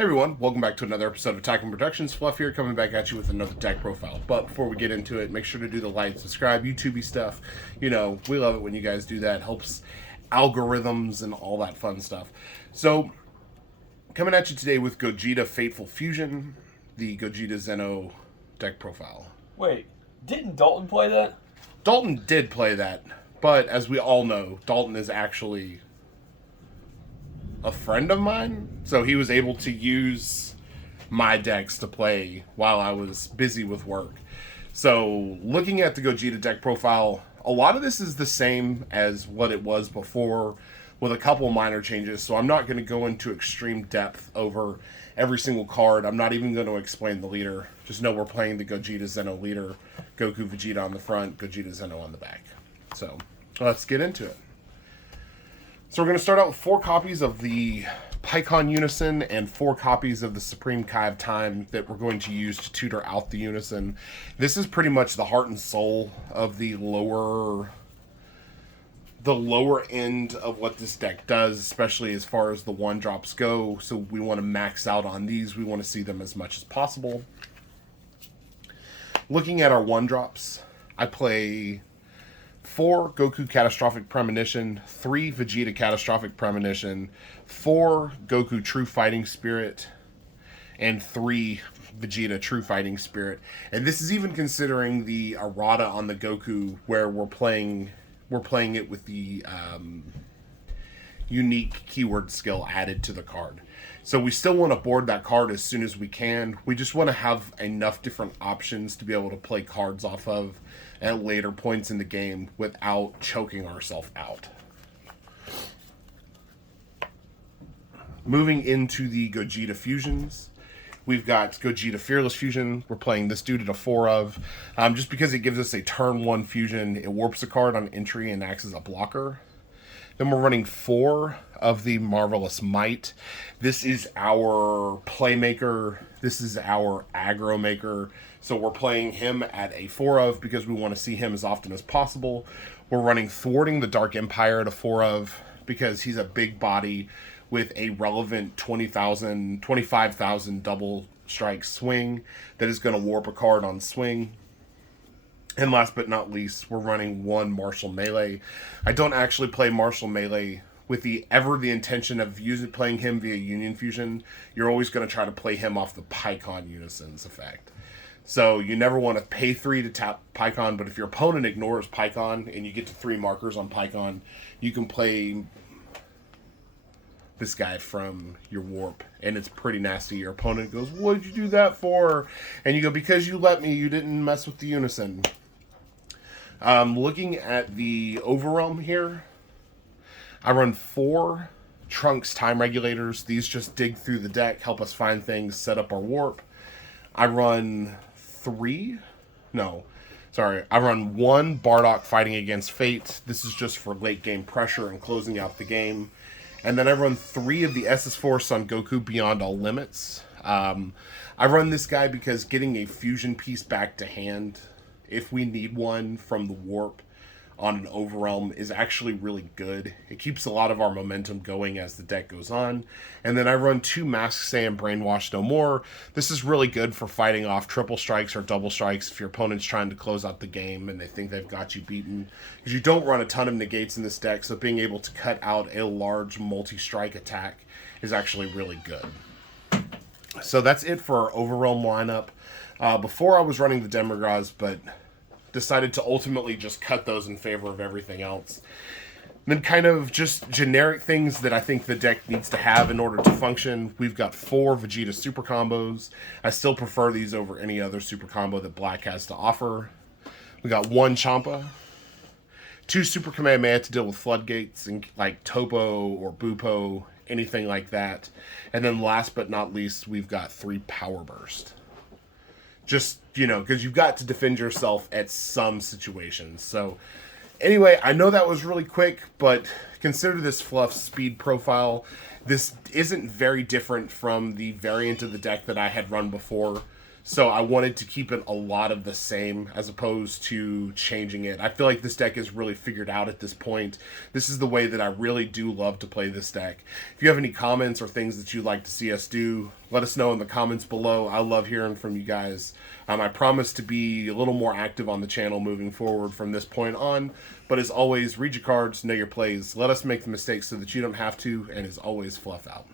Hey everyone, welcome back to another episode of Attacking Productions. Fluff here, coming back at you with another deck profile. But before we get into it, make sure to do the like, subscribe, YouTubey stuff. You know, we love it when you guys do that. It helps algorithms and all that fun stuff. So, coming at you today with Gogeta Fateful Fusion, the Gogeta Xeno deck profile. Wait, didn't Dalton play that? Dalton did play that, but as we all know, Dalton is actually a friend of mine, so he was able to use my decks to play while I was busy with work. So looking at the Gogeta deck profile, a lot of this is the same as what it was before with a couple minor changes, so I'm not going to go into extreme depth over every single card. I'm not even going to explain the leader. Just know we're playing the Gogeta Xeno leader, Goku Vegeta on the front, Gogeta Xeno on the back. So let's get into it. So we're going to start out with 4 copies of the PyCon Unison and 4 copies of the Supreme Kai of Time that we're going to use to tutor out the Unison. This is pretty much the heart and soul of the lower end of what this deck does, especially as far as the 1-drops go. So we want to max out on these. We want to see them as much as possible. Looking at our 1-drops, I play 4 Goku Catastrophic Premonition, 3 Vegeta Catastrophic Premonition, 4 Goku True Fighting Spirit, and 3 Vegeta True Fighting Spirit. And this is even considering the errata on the Goku, where we're playing it with the unique keyword skill added to the card. So we still want to board that card as soon as we can. We just want to have enough different options to be able to play cards off of at later points in the game without choking ourselves out. Moving into the Gogeta Fusions, we've got Gogeta Fearless Fusion. We're playing this dude at a 4 of. Just because it gives us a turn 1 fusion, it warps a card on entry and acts as a blocker. Then we're running 4 of the Marvelous Might. This is our playmaker. This is our aggro maker. So we're playing him at a 4 of because we want to see him as often as possible. We're running Thwarting the Dark Empire at a 4 of because he's a big body with a relevant 25,000 double strike swing that is going to warp a card on swing. And last but not least, we're running 1 Martial Melee. I don't actually play Martial Melee with the intention of playing him via Union Fusion. You're always going to try to play him off the PyCon Unison's effect. So you never want to pay 3 to tap PyCon, but if your opponent ignores PyCon and you get to 3 markers on PyCon, you can play this guy from your warp, and it's pretty nasty. Your opponent goes, "What'd you do that for?" And you go, "Because you let me, you didn't mess with the Unison." Looking at the Overwhelm here, I run 4 Trunks Time Regulators. These just dig through the deck, help us find things, set up our warp. I run I run 1 Bardock Fighting Against Fate. This is just for late game pressure and closing out the game. And then I run 3 of the SS Force on Goku Beyond All Limits. I run this guy because getting a fusion piece back to hand, if we need one from the warp on an Overwhelm, is actually really good. It keeps a lot of our momentum going as the deck goes on. And then I run 2 Mask Saiyan Brainwash No More. This is really good for fighting off triple strikes or double strikes if your opponent's trying to close out the game and they think they've got you beaten. Because you don't run a ton of negates in this deck, so being able to cut out a large multi-strike attack is actually really good. So that's it for our Overwhelm lineup. Before I was running the Demigods, but decided to ultimately just cut those in favor of everything else. And then kind of just generic things that I think the deck needs to have in order to function. We've got 4 Vegeta super combos. I still prefer these over any other super combo that Black has to offer. We got 1 Champa, 2 Super Kamehameha to deal with floodgates and like Topo or Bupo, anything like that. And then last but not least, we've got 3 Power Burst. Just, because you've got to defend yourself at some situations. So, anyway, I know that was really quick, but consider this Fluff speed profile. This isn't very different from the variant of the deck that I had run before. So I wanted to keep it a lot of the same as opposed to changing it. I feel like this deck is really figured out at this point. This is the way that I really do love to play this deck. If you have any comments or things that you'd like to see us do, let us know in the comments below. I love hearing from you guys. I promise to be a little more active on the channel moving forward from this point on. But as always, read your cards, know your plays. Let us make the mistakes so that you don't have to. And as always, Fluff out.